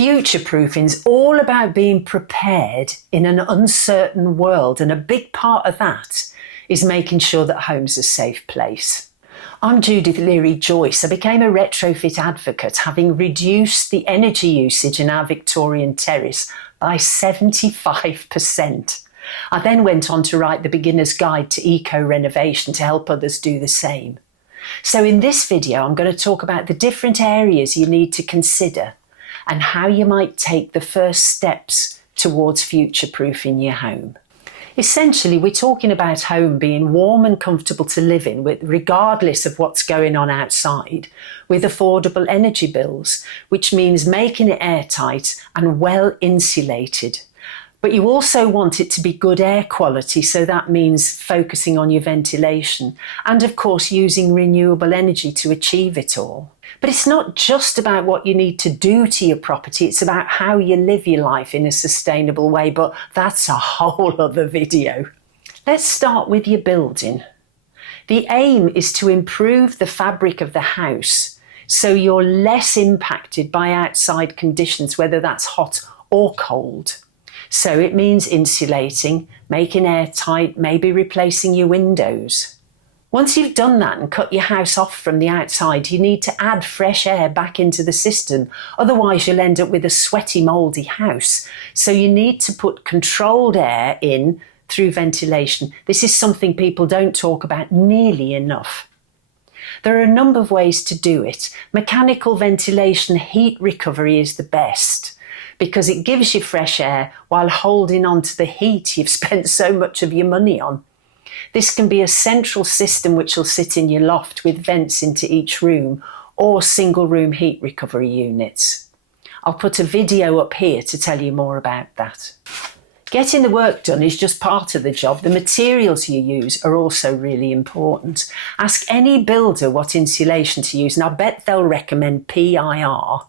Future-proofing is all about being prepared in an uncertain world, and a big part of that is making sure that home's a safe place. I'm Judith Leary-Joyce. I became a retrofit advocate, having reduced the energy usage in our Victorian terrace by 75%. I then went on to write the Beginner's Guide to Eco-Renovation to help others do the same. So in this video, I'm going to talk about the different areas you need to consider and how you might take the first steps towards future-proofing your home. Essentially, we're talking about home being warm and comfortable to live in, regardless of what's going on outside, with affordable energy bills, which means making it airtight and well insulated. But you also want it to be good air quality, so that means focusing on your ventilation and, of course, using renewable energy to achieve it all. But it's not just about what you need to do to your property, it's about how you live your life in a sustainable way, but that's a whole other video. Let's start with your building. The aim is to improve the fabric of the house so you're less impacted by outside conditions, whether that's hot or cold. So it means insulating, making airtight, maybe replacing your windows. Once you've done that and cut your house off from the outside, you need to add fresh air back into the system. Otherwise, you'll end up with a sweaty, mouldy house. So you need to put controlled air in through ventilation. This is something people don't talk about nearly enough. There are a number of ways to do it. Mechanical ventilation heat recovery is the best, because it gives you fresh air while holding on to the heat you've spent so much of your money on. This can be a central system which will sit in your loft with vents into each room, or single room heat recovery units. I'll put a video up here to tell you more about that. Getting the work done is just part of the job. The materials you use are also really important. Ask any builder what insulation to use, and I bet they'll recommend PIR.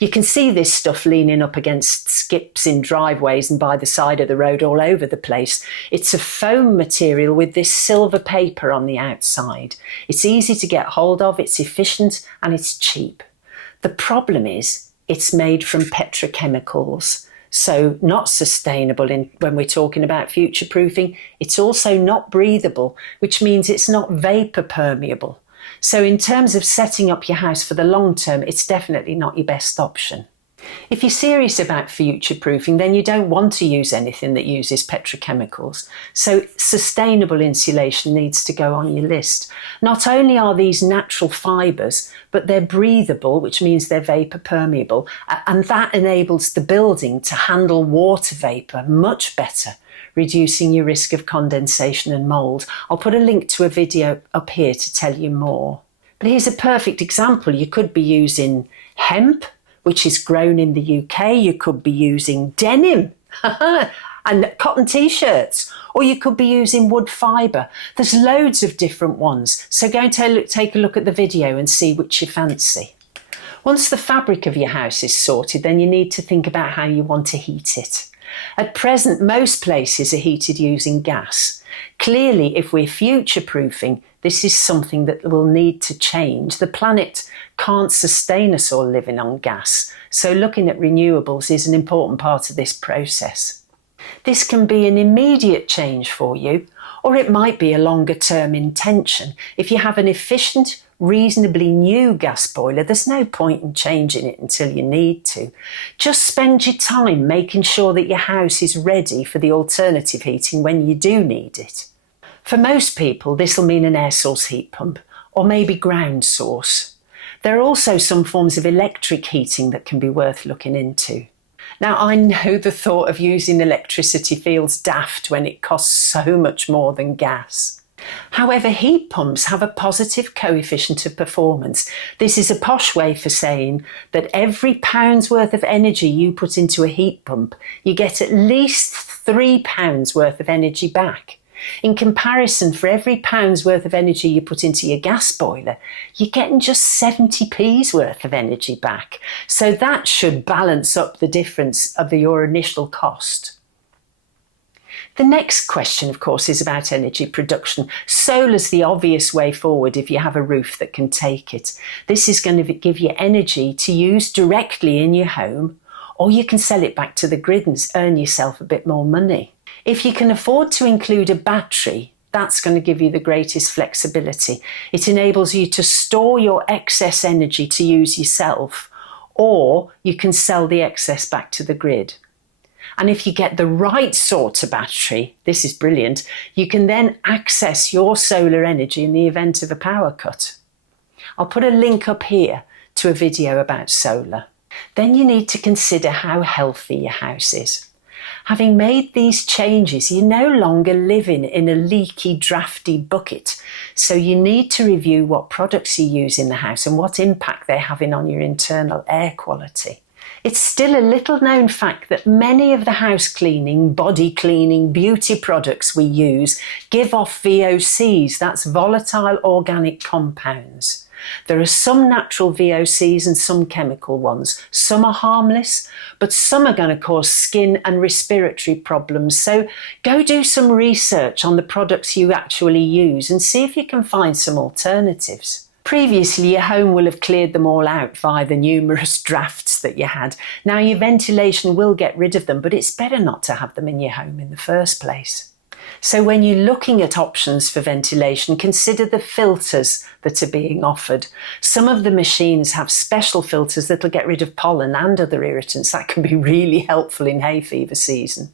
You can see this stuff leaning up against skips in driveways and by the side of the road all over the place. It's a foam material with this silver paper on the outside. It's easy to get hold of, it's efficient, and it's cheap. The problem is it's made from petrochemicals, so not sustainable when we're talking about future-proofing. It's also not breathable, which means it's not vapor permeable. So in terms of setting up your house for the long term, it's definitely not your best option. If you're serious about future-proofing, then you don't want to use anything that uses petrochemicals. So sustainable insulation needs to go on your list. Not only are these natural fibres, but they're breathable, which means they're vapor permeable, and that enables the building to handle water vapour much better, reducing your risk of condensation and mould. I'll put a link to a video up here to tell you more. But here's a perfect example. You could be using hemp, which is grown in the UK. You could be using denim and cotton t-shirts, or you could be using wood fibre. There's loads of different ones. So go and take a look at the video and see which you fancy. Once the fabric of your house is sorted, then you need to think about how you want to heat it. At present, most places are heated using gas. Clearly, if we're future-proofing, this is something that will need to change. The planet can't sustain us all living on gas, so looking at renewables is an important part of this process. This can be an immediate change for you, or it might be a longer-term intention. If you have an efficient, reasonably new gas boiler, there's no point in changing it until you need to. Just spend your time making sure that your house is ready for the alternative heating when you do need it. For most people, this will mean an air source heat pump, or maybe ground source. There are also some forms of electric heating that can be worth looking into. Now, I know the thought of using electricity feels daft when it costs so much more than gas. However, heat pumps have a positive coefficient of performance. This is a posh way for saying that every pound's worth of energy you put into a heat pump, you get at least £3 worth of energy back. In comparison, for every pound's worth of energy you put into your gas boiler, you're getting just 70p's worth of energy back. So that should balance up the difference of your initial cost. The next question, of course, is about energy production. Solar's the obvious way forward if you have a roof that can take it. This is going to give you energy to use directly in your home, or you can sell it back to the grid and earn yourself a bit more money. If you can afford to include a battery, that's going to give you the greatest flexibility. It enables you to store your excess energy to use yourself, or you can sell the excess back to the grid. And if you get the right sort of battery, this is brilliant, you can then access your solar energy in the event of a power cut. I'll put a link up here to a video about solar. Then you need to consider how healthy your house is. Having made these changes, you're no longer living in a leaky, drafty bucket. So you need to review what products you use in the house and what impact they're having on your internal air quality. It's still a little known fact that many of the house cleaning, body cleaning, beauty products we use give off VOCs, that's volatile organic compounds. There are some natural VOCs and some chemical ones. Some are harmless, but some are going to cause skin and respiratory problems. So go do some research on the products you actually use and see if you can find some alternatives. Previously, your home will have cleared them all out via the numerous drafts that you had. Now your ventilation will get rid of them, but it's better not to have them in your home in the first place. So when you're looking at options for ventilation, consider the filters that are being offered. Some of the machines have special filters that will get rid of pollen and other irritants. That can be really helpful in hay fever season.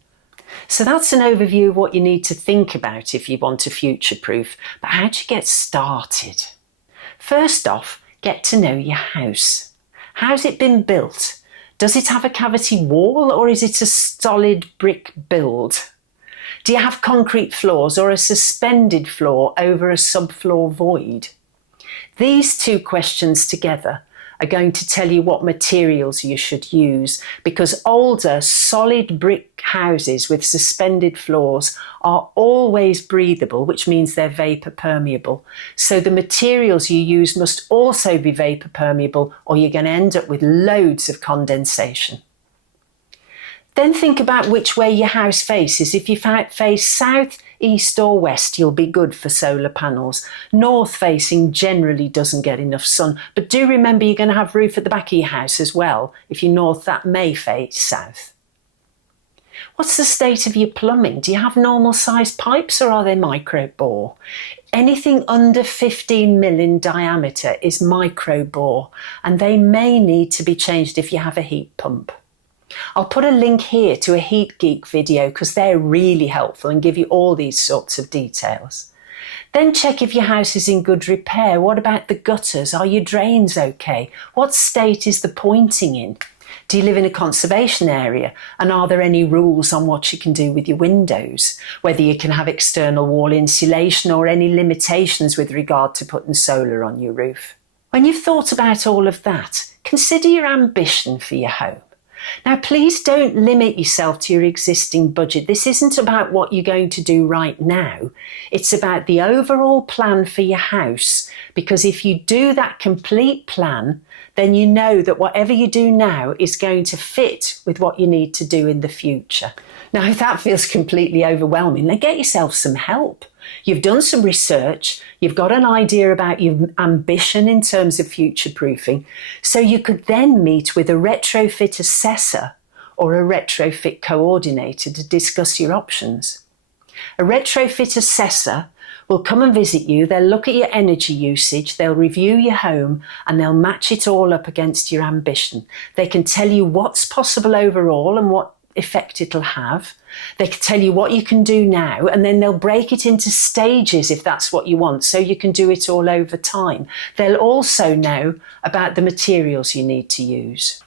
So that's an overview of what you need to think about if you want to future-proof. But how do you get started? First off, get to know your house. How's it been built? Does it have a cavity wall or is it a solid brick build? Do you have concrete floors or a suspended floor over a subfloor void? These two questions together are going to tell you what materials you should use, because older solid brick houses with suspended floors are always breathable, which means they're vapor permeable. So the materials you use must also be vapor permeable, or you're going to end up with loads of condensation. Then think about which way your house faces. If you face south, east or west, you'll be good for solar panels. North facing generally doesn't get enough sun, but do remember you're going to have roof at the back of your house as well. If you're north, that may face south. What's the state of your plumbing? Do you have normal sized pipes or are they micro bore? Anything under 15 mil in diameter is micro bore, and they may need to be changed if you have a heat pump. I'll put a link here to a Heat Geek video because they're really helpful and give you all these sorts of details. Then check if your house is in good repair. What about the gutters? Are your drains okay? What state is the pointing in? Do you live in a conservation area? And are there any rules on what you can do with your windows? Whether you can have external wall insulation or any limitations with regard to putting solar on your roof. When you've thought about all of that, consider your ambition for your home. Now, please don't limit yourself to your existing budget. This isn't about what you're going to do right now. It's about the overall plan for your house, because if you do that complete plan, then you know that whatever you do now is going to fit with what you need to do in the future. Now, if that feels completely overwhelming, then get yourself some help. You've done some research, you've got an idea about your ambition in terms of future-proofing, so you could then meet with a retrofit assessor or a retrofit coordinator to discuss your options. A retrofit assessor will come and visit you, they'll look at your energy usage, they'll review your home and they'll match it all up against your ambition. They can tell you what's possible overall and what effect it'll have. They can tell you what you can do now, and then they'll break it into stages if that's what you want, so you can do it all over time. They'll also know about the materials you need to use.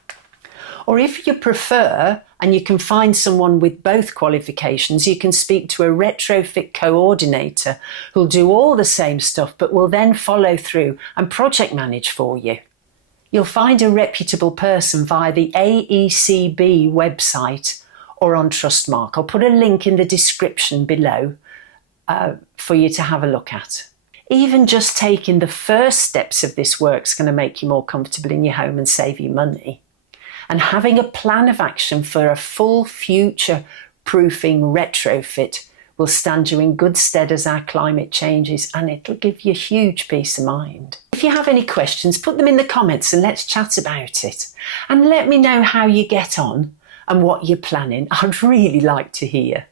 Or if you prefer, and you can find someone with both qualifications, you can speak to a retrofit coordinator who'll do all the same stuff, but will then follow through and project manage for you. You'll find a reputable person via the AECB website or on Trustmark. I'll put a link in the description below for you to have a look at. Even just taking the first steps of this work is going to make you more comfortable in your home and save you money. And having a plan of action for a full future-proofing retrofit will stand you in good stead as our climate changes, and it'll give you huge peace of mind. If you have any questions, put them in the comments and let's chat about it. And let me know how you get on and what you're planning. I'd really like to hear.